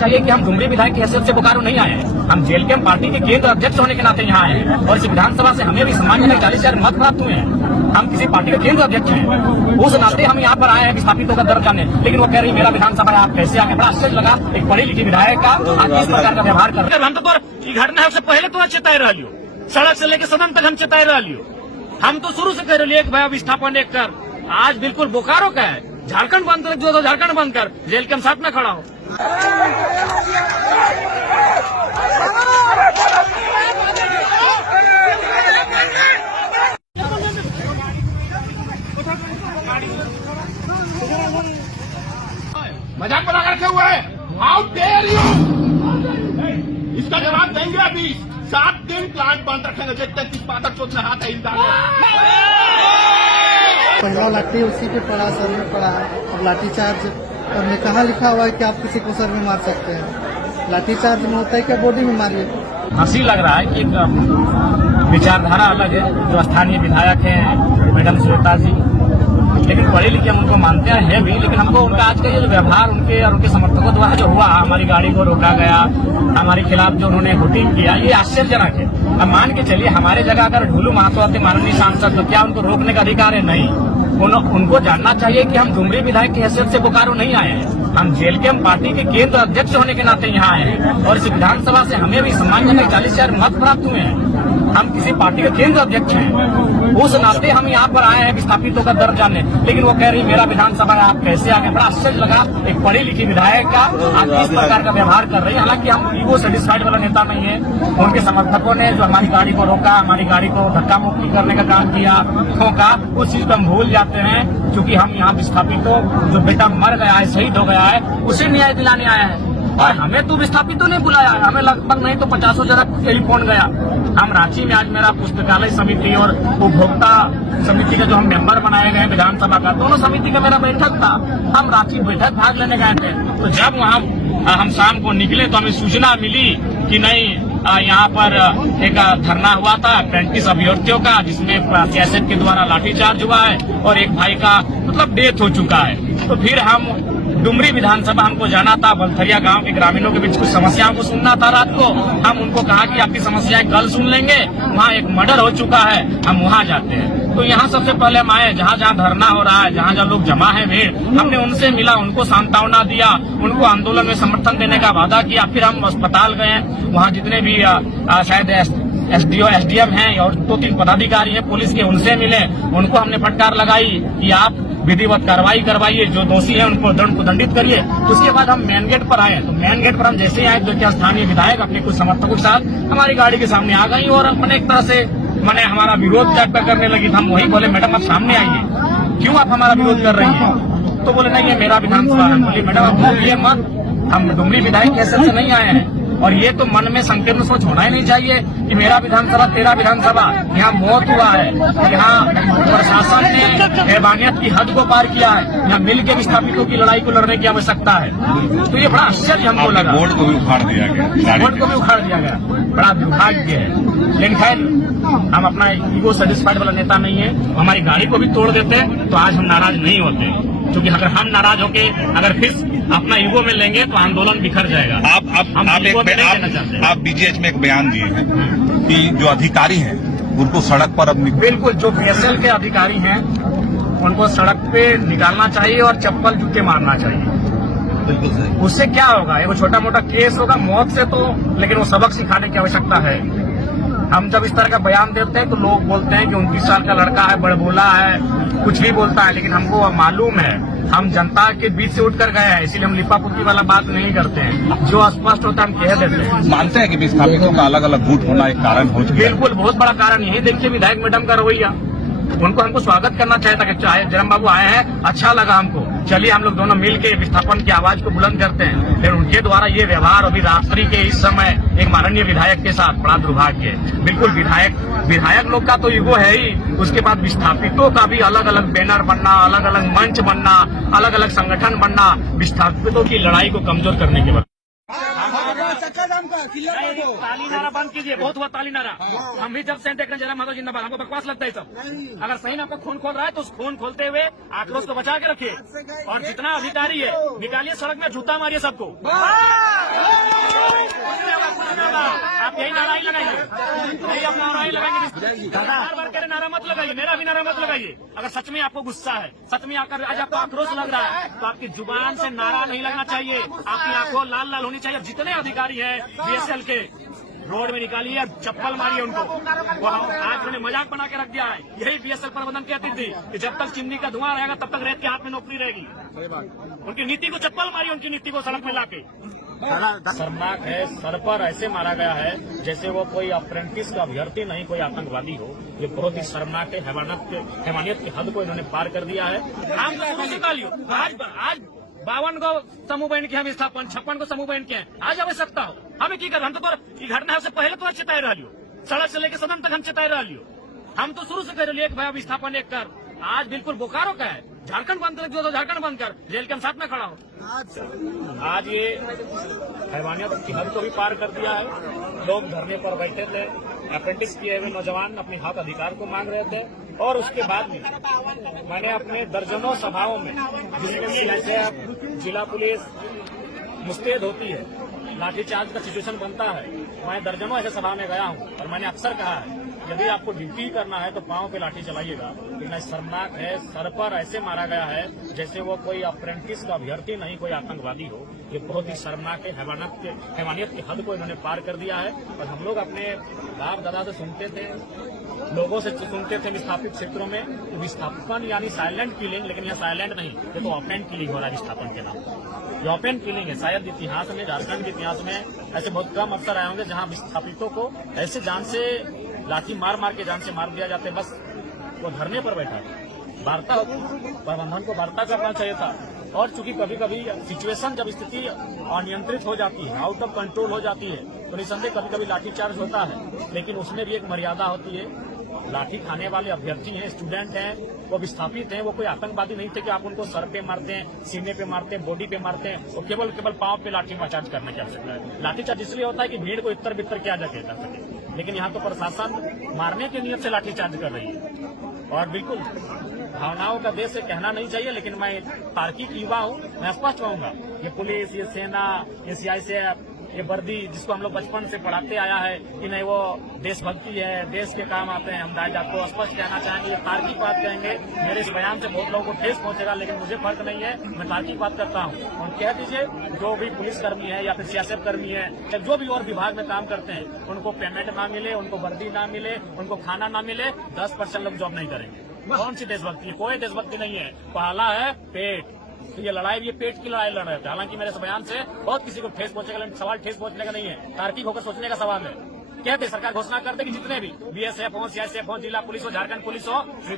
चाहिए कि हम डुमरी विधायक की हैसियत से बोकारो नहीं आए हैं। हम जेएलकेएम पार्टी के केंद्र अध्यक्ष होने के नाते यहाँ आए हैं और इस विधानसभा से हमें भी सम्मानजनक 40,000 मत प्राप्त हुए हैं। हम किसी पार्टी के केंद्र अध्यक्ष हैं, उस नाते हम यहाँ पर आए हैं विस्थापितों का दर्द जानने। लेकिन वो कह रही मेरा विधानसभा है, आप कैसे आए? बड़ा आश्चर्य लगा, एक पढ़ी लिखी विधायक का आप किस प्रकार का व्यवहार कर रहे हैं। हम तो घटना है उससे पहले तो चेताए रह लियो, सड़क से लेकर सदन तक हम चेताए रह लियो। हम तो शुरू से कह रहे एक भाई विस्थापन एक कर, आज बिल्कुल बोकारो का है। झारखंड बंद कर, जो झारखंड बंद कर, जेल के साथ में खड़ा हो। मजाक बना करके हुआ है, हाउ डेयर यू। इसका जवाब देंगे अभी। 7 दिन प्लांट बंद रखेंगे जब तक इस पातक चोट में हाथ है। 15 लाठी उसी पे पड़ा, सर में पड़ा है। अब लाठी चार्ज हमने कहाँ लिखा हुआ है कि आप किसी को सर में मार सकते हैं? लाठी चार्ज में होता है क्या बॉडी में मारिए? हंसी लग रहा है कि विचारधारा अलग है। जो स्थानीय विधायक हैं मैडम श्वेता जी, लेकिन पढ़े लिखे हम उनको मानते हैं भी, लेकिन हमको उनका आज का ये जो व्यवहार उनके और उनके समर्थकों द्वारा जो हुआ, हमारी गाड़ी को रोका गया, हमारे खिलाफ जो उन्होंने वोटिंग किया, ये आश्चर्यजनक है। अब मान के चलिए हमारे जगह अगर ढुलू महतो आते माननीय सांसद, तो क्या उनको रोकने का अधिकार है? नहीं। उनको जानना चाहिए कि हम डुमरी विधायक की हैसियत से बोकारो नहीं आए हैं। हम जेएलकेएम पार्टी के केंद्र अध्यक्ष होने के नाते यहाँ आए हैं और इस विधानसभा से हमें भी सम्मानजनक 40,000 मत प्राप्त हुए हैं। हम किसी पार्टी के केंद्र अध्यक्ष हैं, उस नाते हम यहाँ पर आए हैं विस्थापितों का दर्द जानने। लेकिन वो कह रही मेरा विधानसभा है, आप कैसे आ गए? बड़ा आश्चर्य लगा, एक पढ़ी लिखी विधायक का आप किस प्रकार का व्यवहार कर रही है। हालांकि हम ईगो सेटिस्फाइड वाला नेता नहीं है। उनके समर्थकों ने जो हमारी गाड़ी को रोका, हमारी गाड़ी को धक्का मुक्की करने का काम किया, ठोका, उस चीज को हम भूल जाते हैं। क्योंकि हम यहाँ विस्थापितों, जो बेटा मर गया है, शहीद हो गया है, उसे न्याय दिलाने आए हैं। और हमें तो विस्थापितों ने बुलाया है, हमें लगभग नहीं तो 50 जगह टेलीफोन गया। हम रांची में आज मेरा पुस्तकालय समिति और उपभोक्ता समिति का जो हम मेंबर बनाए गए विधानसभा का, दोनों समिति का मेरा बैठक था। हम रांची बैठक भाग लेने गए थे, तो जब वहाँ हम शाम को निकले तो हमें सूचना मिली कि नहीं, यहाँ पर एक धरना हुआ था 35 अभ्यर्थियों का, जिसमें सीएसएफ के द्वारा लाठीचार्ज हुआ है और एक भाई का मतलब डेथ हो चुका है। तो फिर हम डुमरी विधानसभा हमको जाना था, बलथरिया गांव के ग्रामीणों के बीच कुछ समस्याओं को सुनना था रात को। हम उनको कहा कि आपकी समस्याएं कल सुन लेंगे, वहाँ एक मर्डर हो चुका है, हम वहाँ जाते हैं। तो यहाँ सबसे पहले हम आए, जहाँ जहाँ धरना हो रहा है, जहाँ जहाँ लोग जमा है भीड़, हमने उनसे मिला, उनको सांत्वना दिया, उनको आंदोलन में समर्थन देने का वादा किया। फिर हम अस्पताल गए, वहाँ जितने भी शायद एसडीओ एसडीएम हैं और 2-3 पदाधिकारी हैं पुलिस के, उनसे मिले, उनको हमने फटकार लगाई कि आप विधिवत कार्रवाई करवाइए, जो दोषी है उनको दंडित करिए। उसके बाद हम मेन गेट पर आए, तो मेन गेट पर हम जैसे ही आए तो क्या स्थानीय विधायक अपने कुछ समर्थकों के साथ हमारी गाड़ी के सामने आ गई और अपने एक तरह से मैंने हमारा विरोध टाइप का करने लगी। हम वही बोले मैडम आप सामने आइए, क्यों आप हमारा विरोध कर रही हैं? तो बोले नहीं ये मेरा विधानसभा है। बोली मैडम आप बोलिए मत, हम डुमरी विधायक की हैसियत से नहीं आए हैं। और ये तो मन में संकीर्ण सोच होना ही नहीं चाहिए कि मेरा विधानसभा तेरा विधानसभा। यहाँ मौत हुआ है, यहाँ प्रशासन ने हैवानियत की हद को पार किया है, यहाँ मिल के विस्थापितों की लड़ाई को लड़ने की आवश्यकता है। तो ये बड़ा आश्चर्य हमको लगा। बोर्ड को भी उखाड़ दिया गया, बोर्ड को भी उखाड़ दिया गया, बड़ा दुर्भाग्य है। लेकिन खैर हम अपना ईगो सेटिस्फाइड वाला नेता नहीं है, हमारी गाड़ी को भी तोड़ देते तो आज हम नाराज नहीं होते। क्योंकि अगर हम नाराज होके अगर फिर अपना ईगो में लेंगे तो आंदोलन बिखर जाएगा। आप बीजीएच में एक बयान दिए हैं कि जो अधिकारी हैं उनको सड़क पर अब बिल्कुल जो बीएसएल के अधिकारी हैं उनको सड़क पे निकालना चाहिए और चप्पल जूते मारना चाहिए। बिल्कुल सही। उससे क्या होगा? एक छोटा मोटा केस होगा मौत से, तो लेकिन वो सबक सिखाने की आवश्यकता है। हम जब इस तरह का बयान देते हैं तो लोग बोलते हैं कि 29 साल का लड़का है, बड़बोला है, कुछ भी बोलता है। लेकिन हमको मालूम है, हम जनता के बीच से उठकर गए हैं, इसीलिए हम लिपापुती वाला बात नहीं करते हैं। जो स्पष्ट होता है हम कह देते हैं। मानते हैं कि विस्थापितों का अलग अलग गुट होना एक कारण हो चुका है। बिल्कुल, बहुत बड़ा कारण यही देखिए विधायक मैडम का रवैया। उनको हमको स्वागत करना चाहिए था कि चाहे जयराम बाबू आए हैं, अच्छा लगा हमको, चलिए हम लोग दोनों मिल के विस्थापन की आवाज को बुलंद करते हैं। लेकिन उनके द्वारा ये व्यवहार अभी रात्रि के इस समय एक माननीय विधायक के साथ बड़ा दुर्भाग्य है। बिल्कुल विधायक लोग का तो ईगो है ही, उसके बाद विस्थापितों का भी अलग अलग बैनर बनना, अलग अलग मंच बनना, अलग अलग संगठन बनना, विस्थापितों की लड़ाई को कमजोर करने के बाद। ताली नारा बंद कीजिए, बहुत हुआ ताली नारा। हम भी जब से देखते हैं जयराम माधव जिंदाबाद, हमको बकवास लगता है सब। अगर सही में आपका खून खोल रहा है तो उस खून खोलते हुए आक्रोश को बचा के रखिए और जितना अधिकारी है निकालिए, सड़क में जूता मारिए सबको। यही नारा ही लगाइए, यही अपना नारा ही लगाएंगे। बार बार कह रहे नारा मत लगाइए, मेरा भी नारा मत लगाइए। अगर सच में आपको गुस्सा है, सच में आकर आज आपको आक्रोश लग रहा है, तो आपकी जुबान से नारा नहीं लगना चाहिए, आपकी आंखों लाल लाल होनी चाहिए। जितने अधिकारी हैं बीएसएल के, रोड में निकालिए, चप्पल मारिए उनको। वो आज उन्होंने मजाक बना के रख दिया है। यही बीएसएल प्रबंधन कहती थी कि जब तक चिमनी का धुआं रहेगा तब तक रेत के हाथ में नौकरी रहेगी। उनकी नीति को चप्पल मारिए, उनकी नीति को सड़क में लाके। शर्मनाक है, सर पर ऐसे मारा गया है जैसे वो कोई अप्रेंटिस का अभ्यर्थी नहीं, कोई आतंकवादी हो। ये बहुत ही शर्मनाक है। हैवानियत की हद को इन्होंने पार कर दिया है। हम तो शुरू से निकालियो, आज 52 को समूह बहन के हम स्थापन, 56 को समूह बहन के हैं। आज आवश्यकता हो हमें की कर, हम तो घटना से पहले तो चिताए रह लियो, सड़क से लेकर सदन तक हम चिताए रह लियो। हम तो शुरू से कह रहे एक भाई विस्थापन एक कर। आज बिल्कुल बोकारो का है, झारखंड बंद कर, जो तो झारखंड बंद कर, जेल के हम साथ में खड़ा हो। आज ये हैवानियत की हद को भी पार कर दिया है। लोग धरने पर बैठे थे, अप्रेंटिस किए हुए नौजवान अपने हक अधिकार को मांग रहे थे, और उसके बाद में मैंने अपने दर्जनों सभाओं में, जिसमें सीआईएसएफ, जिला पुलिस मुस्तैद होती है, लाठीचार्ज का सिचुएशन बनता है, मैं दर्जनों ऐसे सभा में गया हूं और मैंने अक्सर कहा है यदि आपको ड्यूटी करना है तो पांव पे लाठी चलाइएगा। लेकिन शर्मनाक है, सर पर ऐसे मारा गया है जैसे वो कोई अप्रेंटिस का अभ्यर्थी नहीं, कोई आतंकवादी हो। ये बहुत ही शर्मनाक है। हैवानियत की हद को इन्होंने पार कर दिया है। और हम लोग अपने बाप दादा से सुनते थे, लोगों से सुनते थे विस्थापित क्षेत्रों में, विस्थापन यानी साइलेंट किलिंग, लेकिन यह साइलेंट नहीं, ये तो ओपन किलिंग हो रहा है विस्थापन के नाम। ये ओपन किलिंग है। शायद इतिहास में, झारखंड के इतिहास में ऐसे बहुत कम अवसर आए होंगे जहां विस्थापितों को ऐसे जान से लाठी मार मार के जान से मार दिया जाते। बस वो धरने पर बैठा था, वार्ता प्रबंधन को वार्ता करना चाहिए था। और चूंकि कभी कभी सिचुएशन, जब स्थिति अनियंत्रित हो जाती है, आउट ऑफ कंट्रोल हो जाती है, तो निसंदेह कभी कभी लाठीचार्ज होता है, लेकिन उसमें भी एक मर्यादा होती है। लाठी खाने वाले अभ्यर्थी हैं, स्टूडेंट हैं, वो विस्थापित हैं, वो कोई आतंकवादी नहीं थे कि आप उनको सर पे मारते हैं, सीने पे मारते हैं, बॉडी पे मारते हैं। वो केवल पांव पे लाठी चार्ज करने की आवश्यकता है। लाठीचार्ज इसलिए होता है कि भीड़ को इतर बितर किया जा सके, लेकिन यहाँ तो प्रशासन मारने की नियत से लाठीचार्ज कर रही है। और बिल्कुल भावनाओं का देश है, कहना नहीं चाहिए, लेकिन मैं तार्किक युवा हूँ, मैं स्पष्ट कहूंगा, ये पुलिस, ये सेना, ये सीआईएसएफ, ये वर्दी जिसको हम लोग बचपन से पढ़ाते आया है कि नहीं वो देशभक्ति है, देश के काम आते हैं, हम दाई आपको स्पष्ट कहना चाहेंगे, ये तार्किक बात कहेंगे। मेरे इस बयान से बहुत लोगों को ठेस पहुंचेगा, लेकिन मुझे फर्क नहीं है, मैं तार्किक बात करता हूँ। और कह दीजिए जो भी पुलिसकर्मी है या फिर सीआईएसएफ कर्मी है या जो भी और विभाग में काम करते हैं, उनको पेमेंट ना मिले, उनको वर्दी ना मिले, उनको खाना ना मिले, 10% लोग जॉब नहीं करेंगे। कौन सी देशभक्ति? कोई देशभक्ति नहीं है। पहला है पेट, तो ये लड़ाई, ये पेट की लड़ाई लड़ रहे थे। हालांकि मेरे इस बयान से बहुत किसी को ठेस पहुंचेगा, लेकिन सवाल ठेस पहुंचने का नहीं है, तार्किक होकर सोचने का सवाल है। कहते सरकार घोषणा कर दे कि जितने भी बीएसएफ हो, सीआईएसएफ हो, जिला पुलिस हो, झारखंड पुलिस हो,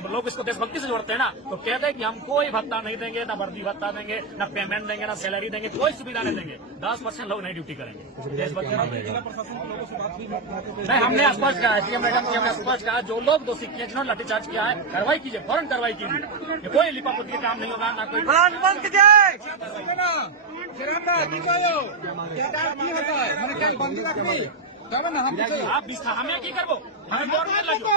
लोग इसको देशभक्ति से जोड़ते हैं ना, तो कहते हैं कि हम कोई भत्ता नहीं देंगे, ना वर्दी भत्ता देंगे, ना पेमेंट देंगे, ना सैलरी देंगे, कोई सुविधा नहीं देंगे। 10% लोग नहीं ड्यूटी करेंगे, देशभक्ति नहीं देंगे। नहीं, हमने स्पष्ट कहा है, मैडम जी, हमने स्पष्ट कहा, जो लोग दोषी किए, जिन्होंने लाठीचार्ज किया है, कार्रवाई कीजिए, फौरन कार्रवाई कीजिए। ये कोई लिपापोती का काम नहीं होगा, ना कोई आप हमें की करबो, हमें गवर्नमेंट लगे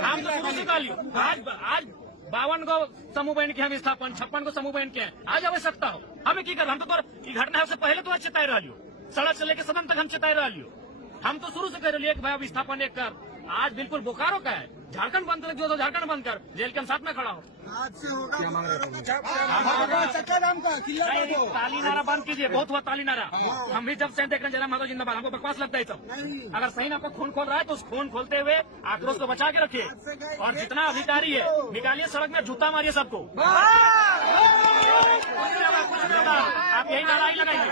हम तो शुरू से डालियो। आज 52 को समूह बहन के हम स्थापन, 56 को समूह बहन के हैं। आज आवश्यकता हो हमें की कर, हम तो घटना से पहले तो चिताए रह लियो, सड़क से लेकर सदन तक हम चिताए रह लियो। हम तो शुरू से कह रहे एक भाई विस्थापन एक कर। आज बिल्कुल बोकारो का है, झारखंड बंद कर, जो तो झारखंड बंद कर, जेल के हम साथ में खड़ा हो। आज से होगा ताली नारा बंद कीजिए, बहुत हुआ ताली नारा। हम भी जब से देख रहे हैं जयराम माधव जिंदाबाद, हमको बकवास लगता है सब। अगर सही ना आपको खून खोल रहा है तो उस खून खोलते हुए आक्रोश को बचा के रखिए, और जितना अधिकारी है निकालिए सड़क में, जूता मारिए सबको। आप यही नारा ही लगाइए,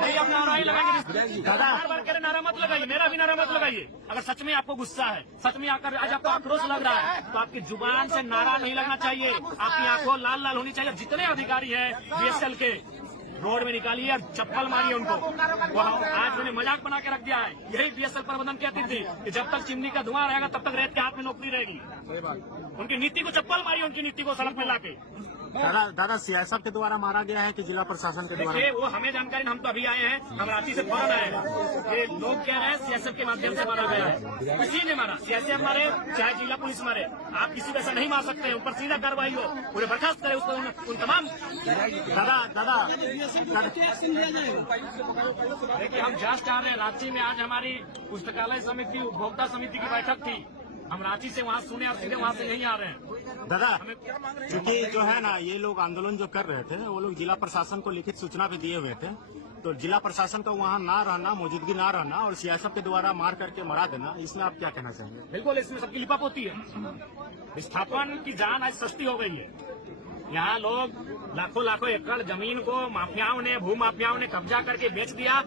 यही अपना नारा ही लगाएंगे। बार बार कह रहे नारा मत लगाइए, मेरा भी नारा मत लगाइए। अगर सच में आपको गुस्सा है, सच में आकर आज आपको आक्रोश लग रहा है, तो आपकी जुबान से नारा नहीं लगना चाहिए, आपकी आंखों लाल लाल होनी चाहिए। जितने अधिकारी हैं बीएसएल के, रोड में निकालिए, चप्पल मारिए उनको। वो आज उन्होंने मजाक बना के रख दिया है। यही बीएसएल प्रबंधन कहती थी कि जब तक चिमनी का धुआं रहेगा तब तक रेत के हाथ में नौकरी रहेगी। उनकी नीति को चप्पल मारिए, उनकी नीति को सड़क में लाके। दादा सीएसएफ के द्वारा मारा गया है कि जिला प्रशासन के द्वारा? देखिए, वो हमें जानकारी, हम तो अभी आए हैं, हम रांची से फौरन आए हैं। ये लोग कह रहे हैं सीएसएफ के माध्यम से मारा गया है। किसी ने मारा, सीएसएफ मारे चाहे जिला पुलिस मारे, आप किसी को ऐसा नहीं मार सकते हैं। ऊपर सीधा कार्रवाई हो, पूरे बर्खास्त करे उसको, उन तमाम। दादा देखिए, हम जस्ट आ रहे हैं रांची में। आज हमारी पुस्तकालय समिति, उपभोक्ता समिति की बैठक थी। हम रांची से वहाँ सुने और सीधे वहाँ से नहीं आ रहे हैं। दादा, क्योंकि जो है ना, ये लोग आंदोलन जो कर रहे थे, वो लोग जिला प्रशासन को लिखित सूचना भी दिए हुए थे। तो जिला प्रशासन का वहाँ ना रहना, मौजूदगी ना रहना और सीएसएफ के द्वारा मार करके मरा देना, इसमें आप क्या कहना चाहेंगे? बिल्कुल, इसमें सबकी लिपापोती है। विस्थापन की जान आज सस्ती हो गई है। यहाँ लोग लाखों लाखों एकड़ जमीन को माफियाओं ने, भूमाफियाओं ने कब्जा करके बेच दिया।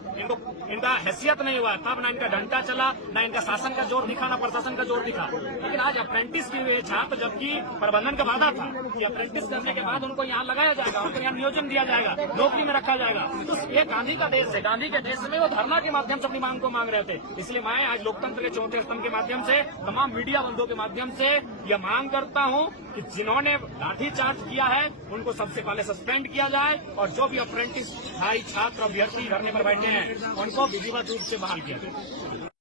इनका हैसियत नहीं हुआ, तब ना इनका डंडा चला, ना इनका शासन का जोर दिखा, ना प्रशासन का जोर दिखा। लेकिन आज अप्रेंटिस के हुए छात्र, जबकि प्रबंधन का वादा था कि अप्रेंटिस करने के बाद उनको यहाँ लगाया जाएगा, उनको यहाँ नियोजन दिया जाएगा, नौकरी में रखा जाएगा। तो ये गांधी का देश है। गांधी के देश में वो धरना के माध्यम से अपनी मांग को मांग रहे थे। इसलिए मैं आज लोकतंत्र के चौथे स्तंभ के माध्यम से, तमाम मीडिया बंधुओं के माध्यम से यह मांग करता हूँ कि जिन्होंने लाठीचार्ज किया है उनको सबसे पहले सस्पेंड किया जाए, और जो भी अप्रेंटिस भाई, छात्र, अभ्यर्थी धरने पर बैठे हैं उनको विधिवत रूप से बहाल किया जाए।